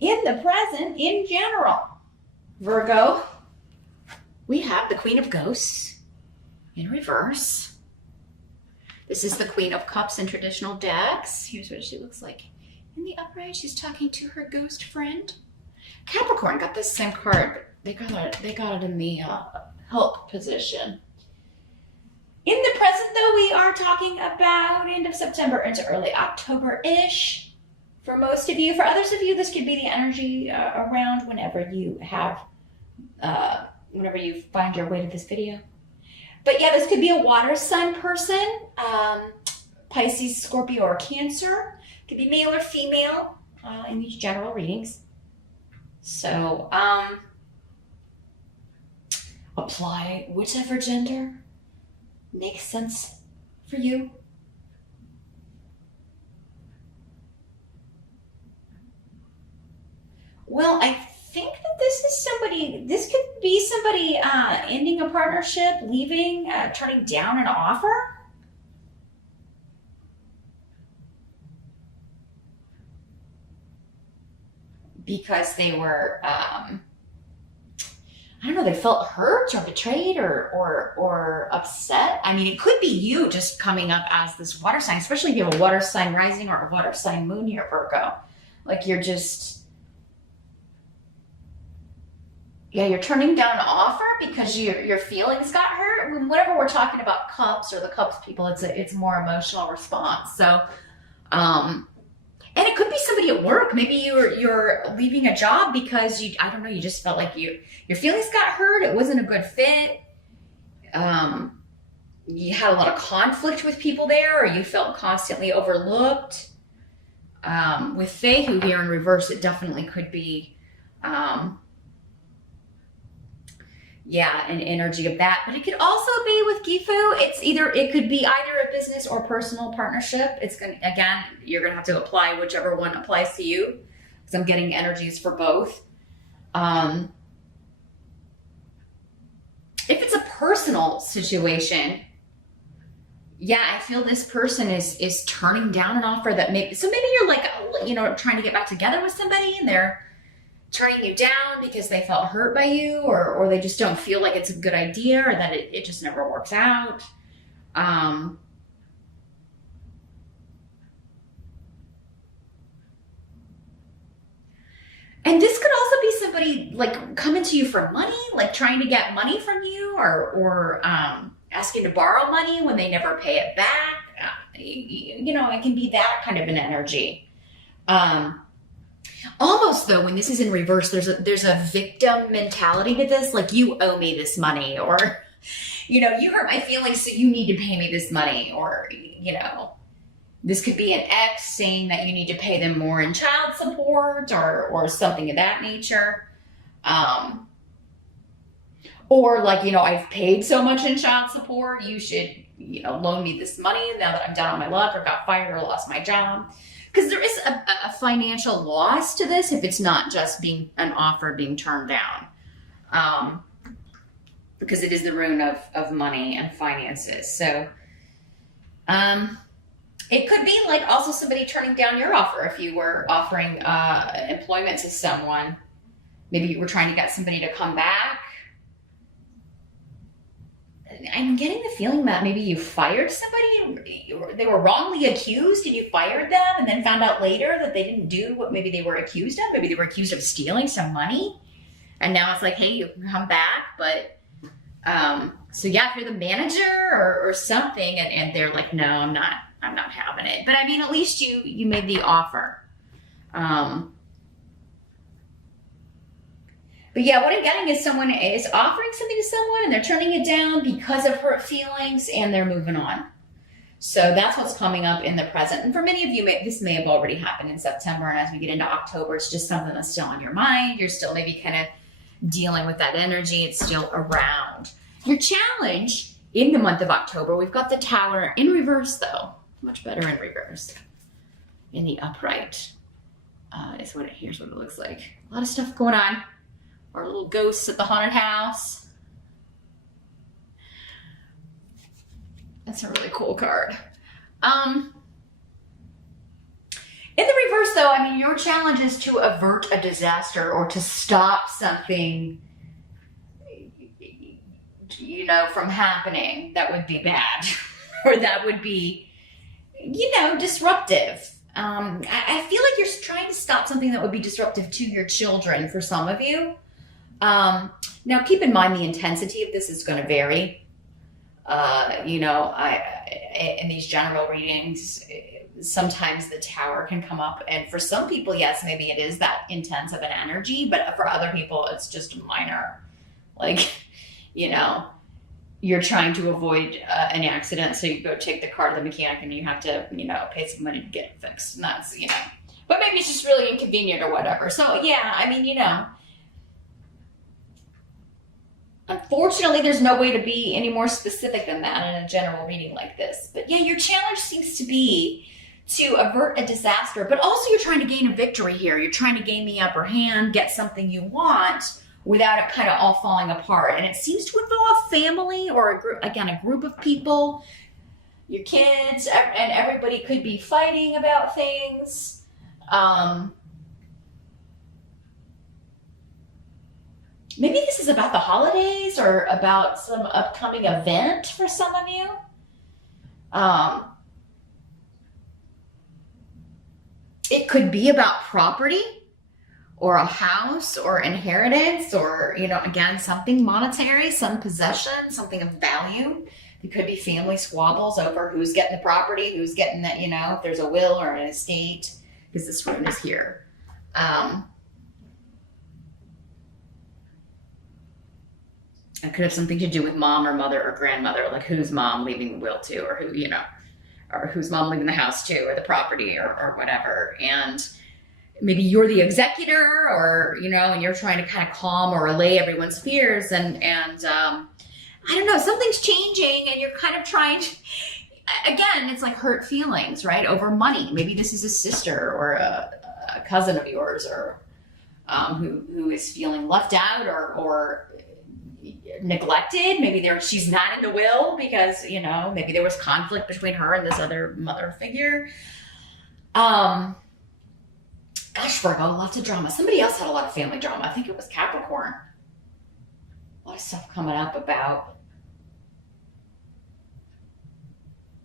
in the present in general. Virgo, we have the Queen of Ghosts in reverse. This is the Queen of Cups in traditional decks. Here's what she looks like. In the upright, she's talking to her ghost friend. Capricorn got this same card, but they got it in the help position. In the present, though, we are talking about end of September into early October-ish. For most of you, for others of you, this could be the energy around whenever you have, whenever you find your way to this video. But yeah, this could be a water sign person, Pisces, Scorpio, or Cancer. Could be male or female in these general readings. So apply whichever gender makes sense for you. Well, I think that this could be somebody ending a partnership, leaving, turning down an offer. Because they were, I don't know, they felt hurt or betrayed or upset. I mean, it could be you just coming up as this water sign, especially if you have a water sign rising or a water sign moon here, Virgo. Like you're just, yeah, you're turning down an offer because your feelings got hurt. Whenever we're talking about cups or the cups people, it's a more emotional response. So, and it could be somebody at work. Maybe you're leaving a job because I don't know, you just felt like your feelings got hurt. It wasn't a good fit. You had a lot of conflict with people there, or you felt constantly overlooked. With Fehu here in reverse, it definitely could be, yeah, an energy of that. But it could also be with Gifu. It could be either a business or personal partnership. Again, you're gonna have to apply whichever one applies to you, because I'm getting energies for both. If it's a personal situation, yeah, I feel this person is turning down an offer that maybe you're like, trying to get back together with somebody and they're turning you down because they felt hurt by you, or they just don't feel like it's a good idea, or that it just never works out. And this could also be somebody like coming to you for money, like trying to get money from you, or asking to borrow money when they never pay it back. It can be that kind of an energy. Almost though, when this is in reverse, there's a victim mentality to this, like you owe me this money, or you hurt my feelings, so you need to pay me this money, or this could be an ex saying that you need to pay them more in child support, or something of that nature, or like I've paid so much in child support, you should loan me this money now that I'm down on my luck, or got fired, or lost my job. Because there is a financial loss to this if it's not just being an offer being turned down. Because it is the rune of money and finances. So it could be like also somebody turning down your offer if you were offering employment to someone. Maybe you were trying to get somebody to come back. I'm getting the feeling that maybe you fired somebody, they were wrongly accused and you fired them, and then found out later that they didn't do what maybe they were accused of. Maybe they were accused of stealing some money, and now it's like, hey, you can come back. But so yeah, if you're the manager or something, and they're like, no, I'm not having it. But I mean, at least you made the offer. But yeah, what I'm getting is someone is offering something to someone and they're turning it down because of hurt feelings, and they're moving on. So that's what's coming up in the present. And for many of you, this may have already happened in September. And as we get into October, it's just something that's still on your mind. You're still maybe kind of dealing with that energy. It's still around. Your challenge in the month of October, we've got the Tower in reverse, though. Much better in reverse. In the upright, here's what it looks like. A lot of stuff going on. Our little ghosts at the haunted house. That's a really cool card. In the reverse, though, I mean, your challenge is to avert a disaster or to stop something, you know, from happening that would be bad or that would be, you know, disruptive. I feel like you're trying to stop something that would be disruptive to your children for some of you. Now, keep in mind the intensity of this is going to vary. You know, in these general readings, sometimes the tower can come up, and for some people, yes, maybe it is that intense of an energy, but for other people, it's just minor. Like, you know, you're trying to avoid an accident, so you go take the car to the mechanic and you have to, you know, pay some money to get it fixed. And that's, you know, but maybe it's just really inconvenient or whatever. So yeah, I mean, you know, unfortunately, there's no way to be any more specific than that in a general reading like this. But yeah, your challenge seems to be to avert a disaster, but also you're trying to gain a victory here. You're trying to gain the upper hand, get something you want without it kind of all falling apart. And it seems to involve family or a group, again, a group of people, your kids, and everybody could be fighting about things. Maybe this is about the holidays or about some upcoming event for some of you. It could be about property or a house or inheritance or, you know, again, something monetary, some possession, something of value. It could be family squabbles over who's getting the property, who's getting that, you know, if there's a will or an estate, because this rune is here. It could have something to do with mom or mother or grandmother, like whose mom leaving the will to, or who, you know, or whose mom leaving the house to, or the property or whatever. And maybe you're the executor, or, you know, and you're trying to kind of calm or allay everyone's fears. And I don't know, something's changing and you're kind of trying to, again, it's like hurt feelings, right? Over money. Maybe this is a sister or a cousin of yours, or who is feeling left out or neglected. Maybe she's not in the will because, you know, maybe there was conflict between her and this other mother figure. Gosh, Virgo, lots of drama. Somebody else had a lot of family drama. I think it was Capricorn. A lot of stuff coming up about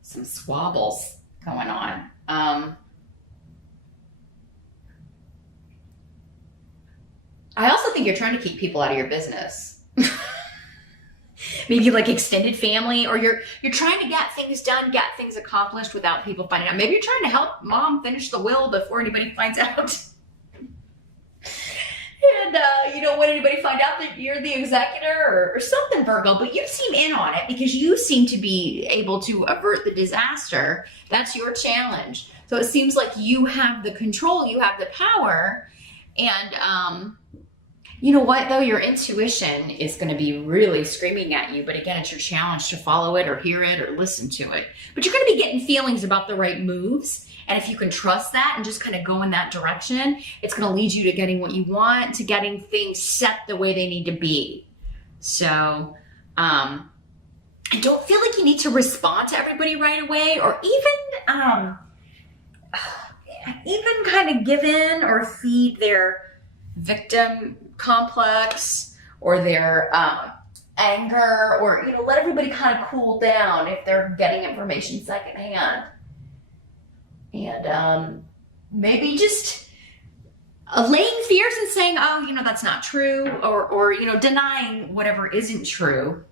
some squabbles going on. I also think you're trying to keep people out of your business. Maybe like extended family, or you're trying to get things done, get things accomplished without people finding out. Maybe you're trying to help mom finish the will before anybody finds out. And you don't want anybody to find out that you're the executor or something, Virgo, but you seem in on it because you seem to be able to avert the disaster. That's your challenge. So it seems like you have the control, you have the power, and you know what, though? Your intuition is going to be really screaming at you. But again, it's your challenge to follow it or hear it or listen to it. But you're going to be getting feelings about the right moves. And if you can trust that and just kind of go in that direction, it's going to lead you to getting what you want, to getting things set the way they need to be. So I don't feel like you need to respond to everybody right away, or even kind of give in or feed their victim complex or their anger, or, you know, let everybody kind of cool down if they're getting information secondhand. And maybe just allaying fears and saying, oh, you know, that's not true, or you know, denying whatever isn't true,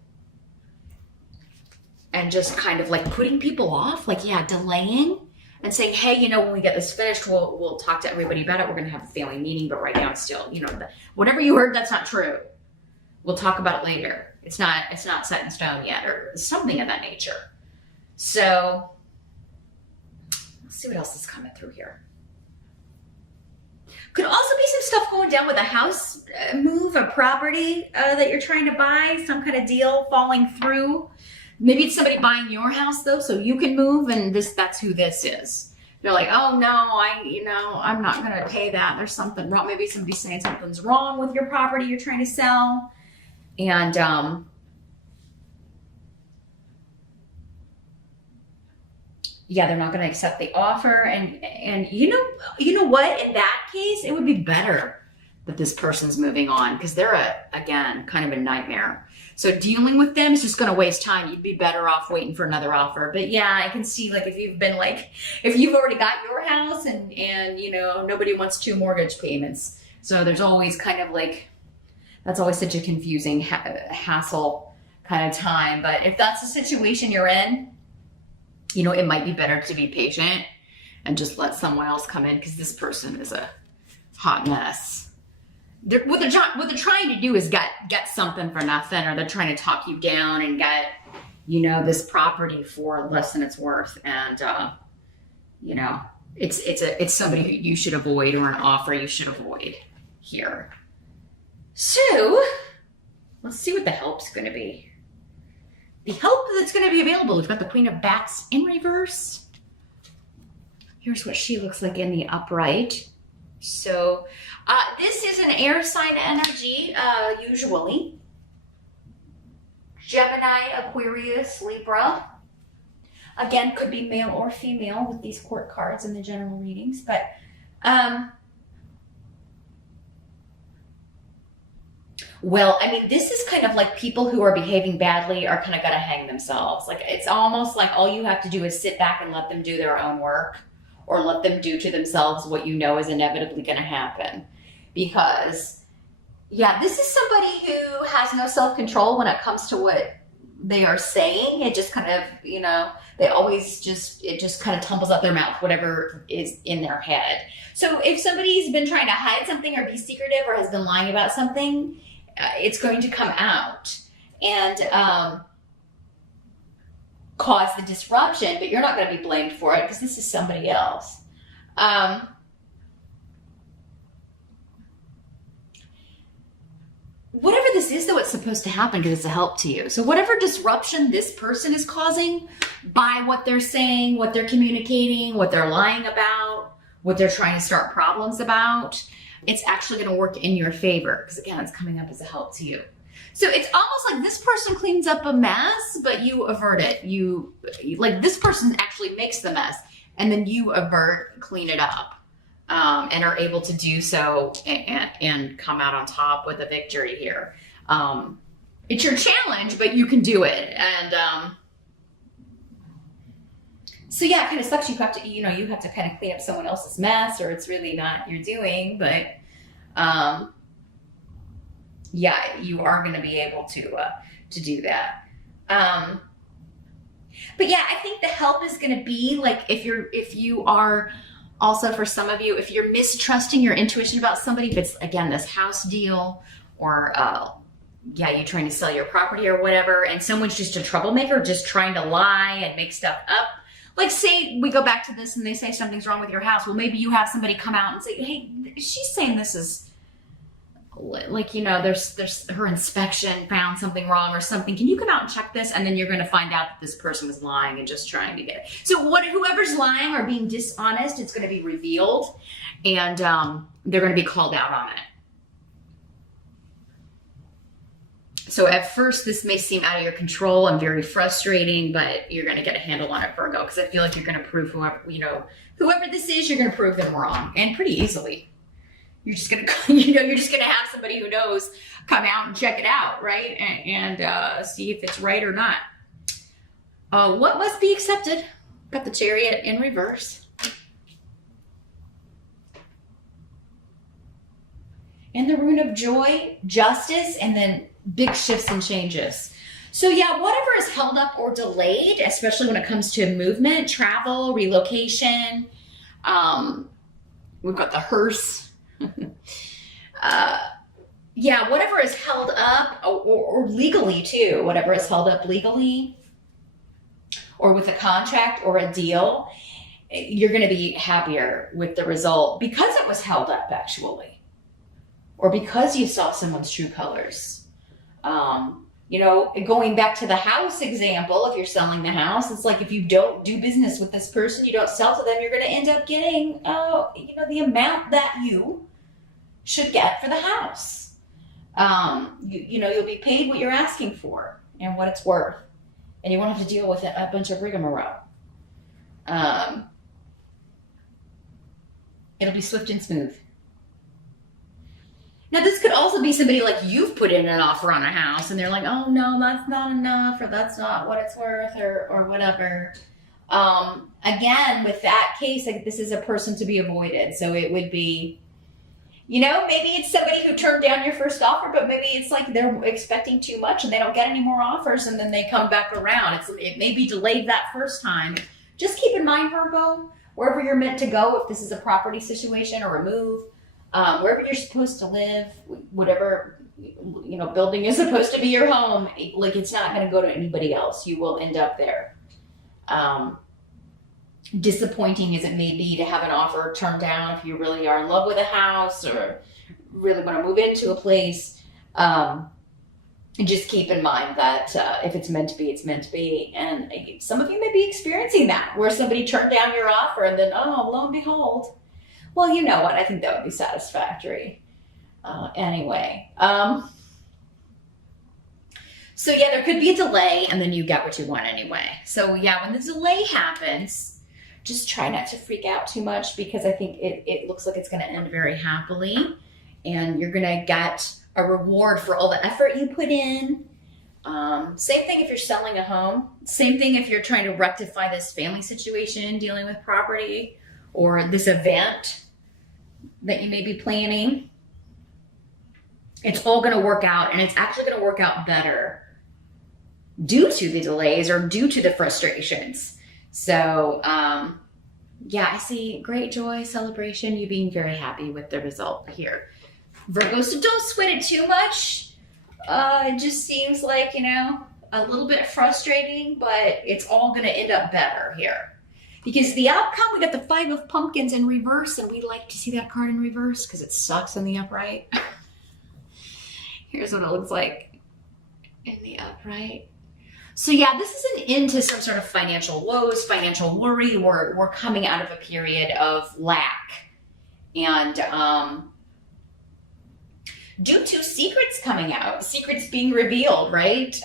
and just kind of like putting people off, like, yeah, delaying. And saying, hey, you know, when we get this finished, we'll talk to everybody about it. We're going to have a family meeting, but right now it's still, you know, whatever you heard, that's not true. We'll talk about it later. It's not set in stone yet, or something of that nature. So let's see what else is coming through here. Could also be some stuff going down with a house move, a property that you're trying to buy, some kind of deal falling through. Maybe it's somebody buying your house, though, so you can move, and that's who this is. They're like, oh, no, I'm not going to pay that. There's something wrong. Maybe somebody's saying something's wrong with your property you're trying to sell. And yeah, they're not going to accept the offer. And you know what? In that case, it would be better that this person's moving on, because they're again, kind of a nightmare. So dealing with them is just going to waste time. You'd be better off waiting for another offer. But yeah, I can see, like, if you've already got your house and nobody wants 2 mortgage payments. So there's always kind of like, that's always such a confusing hassle kind of time. But if that's the situation you're in, it might be better to be patient and just let someone else come in, because this person is a hot mess. What they're trying to do is get something for nothing, or they're trying to talk you down and get, this property for less than it's worth. And, it's somebody who you should avoid, or an offer you should avoid here. So let's see what the help's going to be. The help that's going to be available, we've got the Queen of Bats in reverse. Here's what she looks like in the upright. So this is an air sign energy, usually. Gemini, Aquarius, Libra. Again, could be male or female with these court cards in the general readings. But well, I mean, this is kind of like people who are behaving badly are kind of going to hang themselves. Like, it's almost like all you have to do is sit back and let them do their own work, or let them do to themselves what you know is inevitably going to happen. Because, yeah, this is somebody who has no self-control when it comes to what they are saying. It just kind of, it just kind of tumbles out their mouth, whatever is in their head. So if somebody's been trying to hide something or be secretive or has been lying about something, it's going to come out and cause the disruption, but you're not going to be blamed for it, because this is somebody else. Whatever this is, though, it's supposed to happen because it's a help to you. So whatever disruption this person is causing by what they're saying, what they're communicating, what they're lying about, what they're trying to start problems about, it's actually going to work in your favor, because again, it's coming up as a help to you. So it's almost like this person cleans up a mess, but you avert it. This person actually makes the mess, and then you clean it up, and are able to do so and come out on top with a victory here. It's your challenge, but you can do it. And so yeah, it kind of sucks. You have to kind of clean up someone else's mess, or it's really not your doing, but yeah, you are going to be able to do that. But yeah, I think the help is going to be like, if you are also, for some of you, if you're mistrusting your intuition about somebody, if it's, again, this house deal, or you're trying to sell your property or whatever, and someone's just a troublemaker, just trying to lie and make stuff up. Like, say we go back to this and they say something's wrong with your house. Well, maybe you have somebody come out and say, hey, she's saying this is, like, there's her inspection found something wrong or something. Can you come out and check this? And then you're going to find out that this person was lying and just trying to get it. So whoever's lying or being dishonest, it's going to be revealed, and they're going to be called out on it. So at first, this may seem out of your control and very frustrating, but you're going to get a handle on it, Virgo, because I feel like you're going to prove whoever this is, you're going to prove them wrong, and pretty easily. You're just going to have somebody who knows come out and check it out, right? And see if it's right or not. What must be accepted? Got the Chariot in reverse. And the Rune of Joy, Justice, and then big shifts and changes. So yeah, whatever is held up or delayed, especially when it comes to movement, travel, relocation. We've got the hearse. Whatever is held up, or legally too, whatever is held up legally, or with a contract or a deal, you're going to be happier with the result because it was held up, actually, or because you saw someone's true colors. Going back to the house example, if you're selling the house, it's like, if you don't do business with this person, you don't sell to them, you're going to end up getting, the amount that you should get for the house. You'll be paid what you're asking for and what it's worth, and you won't have to deal with a bunch of rigmarole. It'll be swift and smooth. Now, this could also be somebody like you've put in an offer on a house and they're like, oh no, that's not enough, or that's not what it's worth, or whatever. Again, with that case, like, this is a person to be avoided. So it would be, maybe it's somebody who turned down your first offer, but maybe it's like they're expecting too much and they don't get any more offers and then they come back around. It may be delayed that first time. Just keep in mind, Virgo, wherever you're meant to go, if this is a property situation or a move, wherever you're supposed to live, whatever, building is supposed to be your home, like, it's not going to go to anybody else. You will end up there. Disappointing as it may be to have an offer turned down if you really are in love with a house or really want to move into a place. Just keep in mind that if it's meant to be, it's meant to be. And some of you may be experiencing that, where somebody turned down your offer and then, oh, lo and behold. Well, you know what? I think that would be satisfactory. Anyway. So yeah, there could be a delay and then you get what you want anyway. So yeah, when the delay happens, just try not to freak out too much, because I think it looks like it's going to end very happily and you're going to get a reward for all the effort you put in. Same thing if you're selling a home. Same thing if you're trying to rectify this family situation, dealing with property, or this event that you may be planning. It's all going to work out, and it's actually going to work out better due to the delays or due to the frustrations. So, yeah, I see great joy, celebration, you being very happy with the result here. Virgo, so don't sweat it too much. It just seems like, a little bit frustrating, but it's all going to end up better here. Because the outcome, we got the 5 of Pumpkins in reverse, and we like to see that card in reverse because it sucks in the upright. Here's what it looks like in the upright. So yeah, this is an end to some sort of financial woes, financial worry. We're coming out of a period of lack. And due to secrets coming out, secrets being revealed, right?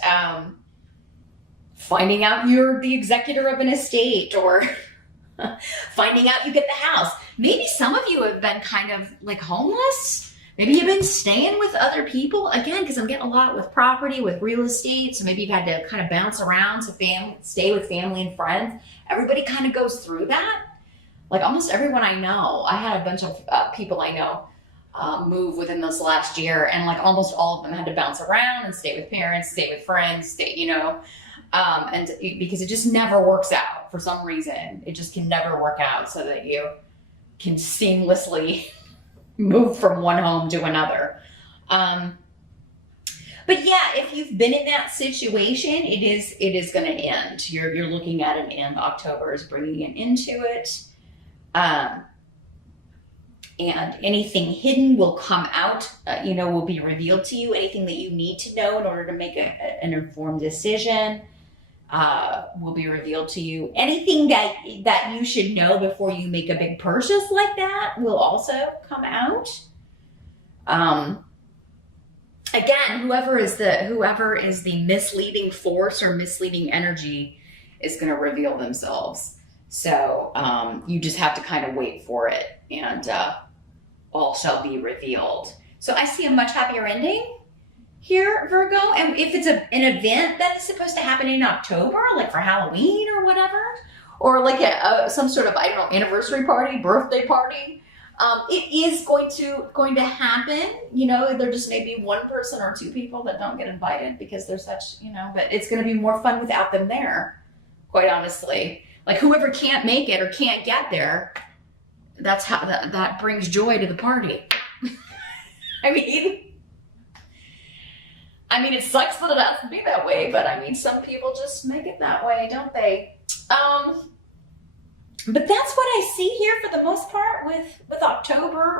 Finding out you're the executor of an estate, or finding out you get the house. Maybe some of you have been kind of like homeless. Maybe you've been staying with other people. Again, because I'm getting a lot with property, with real estate. So maybe you've had to kind of bounce around to stay with family and friends. Everybody kind of goes through that. Like almost everyone I know. I had a bunch of people I know move within this last year, and like almost all of them had to bounce around and stay with parents, stay with friends, and because it just never works out for some reason. It just can never work out so that you can seamlessly move from one home to another. But yeah, if you've been in that situation, it is going to end. You're looking at an end. October is bringing an end to it. And anything hidden will come out, will be revealed to you. Anything that you need to know in order to make an informed decision will be revealed to you. Anything that you should know before you make a big purchase like that will also come out. Again, whoever is the misleading force or misleading energy is going to reveal themselves. So you just have to kind of wait for it, and all shall be revealed. So I see a much happier ending here, Virgo. And if it's an event that is supposed to happen in October, like for Halloween or whatever, or like some sort of, anniversary party, birthday party, it is going to happen. There just may be one person or two people that don't get invited because they're such, but it's going to be more fun without them there, quite honestly. Like whoever can't make it or can't get there, that's how that brings joy to the party. I mean, it sucks that it has to be that way, but some people just make it that way, don't they? But that's what I see here for the most part with October.